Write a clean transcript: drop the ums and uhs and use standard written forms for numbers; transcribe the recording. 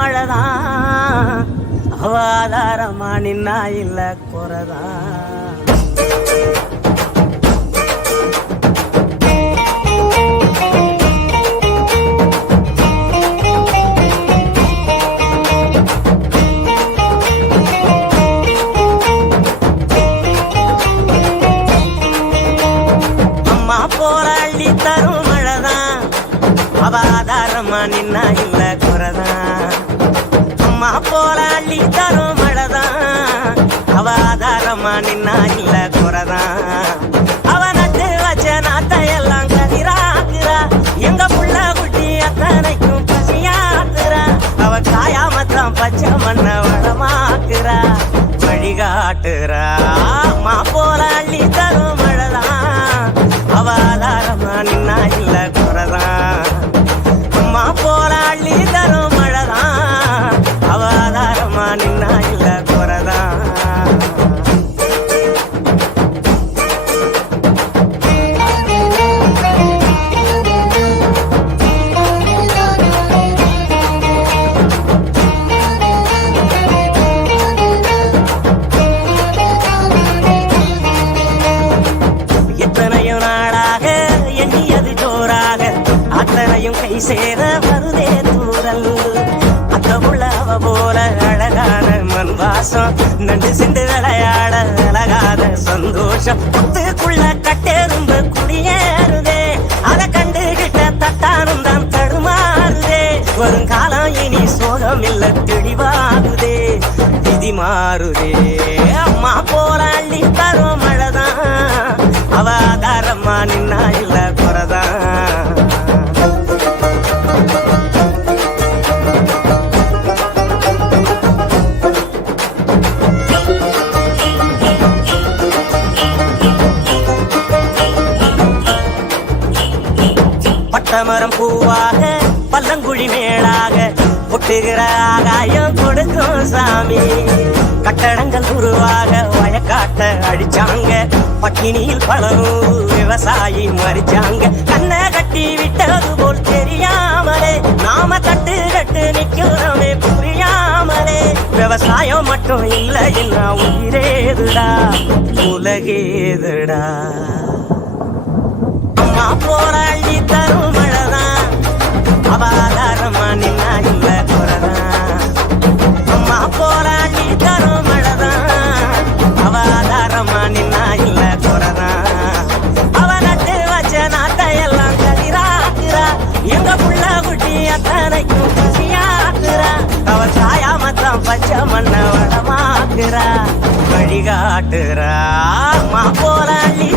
மழைதான் அவாதாரமா நின்னா இல்ல குறைதான். தரும் மழைதான் அவாதாரமா நின்னா இல்ல குறைதான். அம்மா போல அள்ளி தரும் மழைதான் அவாதாரமா நின்னா இல்ல குறைதான். அவ நட்டு வச்ச நாத்தையெல்லாம் கதிராக்குறா, எங்க புள்ள குட்டி அத்தனைக்கும் பசியாக்குறா. அவ காயாமத்தான் பச்சை மண்ண வளமாக்குறா, வழிகாட்டுறா. அம்மா போல அள்ளி தரும் மழைதான் அவாதாரமா நின்னா இல்ல குறைதான். அம்மா போல அள்ளி தரும் மழைதான் அவாதாரமா நின்னா இல்ல குறைதான். அத்தனையும் கை சேர வருதே தூரல். அத்த உள்ளவ போல அழகான மண் வாசம், நண்டு சிண்டு விளையாட அழகாத சந்தோஷம். பத்துக்குள்ள கட்டெரும்பு குடியேறுதே, அதை கண்டுகிட்ட தட்டானும் தான் தடுமாறுதே. வருங்காலம் இனி சோகம் இல்ல தெளிவாகுதே, விதி மாறுதே. அம்மா போல அள்ளி தரும் மழைதான் அவாதாரமா நின்னா இல்ல குறைதான். பட்டமரம் பூவாக பல்லங்குழி மேலாக ஒட்டுகிற ஆகாயம் கொடுக்கும் சாமி. கட்டடங்கள் உருவாக வயக்காட்ட அடிச்சாங்க, பட்டினியில் பலரும் விவசாயி மறிச்சாங்க. கண்ணை கட்டி விட்டது போல் தெரியாமலே நாம தட்டு கட்டு நிக்கிறோமே புரியாமலே. விவசாயம் மட்டும் இல்ல இல்ல உயிரேதுடா உலகேதுடா. அம்மா போல அள்ளி தரும் மழைதான் அவாதாரமா நின்னா இல்ல குறைதான். அம்மா போல அள்ளி தரும் மழைதான் அவாதாரமா நின்னா இல்ல குறைதான். அவ நட்டு வச்ச நாத்தையெல்லாம் கதிராக்குறா, எங்க புள்ள குட்டி அத்தனைக்கும் பசியாக்குறா. அவ சாயாமத்தான் பச்சை மண்ண வளமாக்குறா, வழிகாட்டுறா. அம்மா போல அள்ளி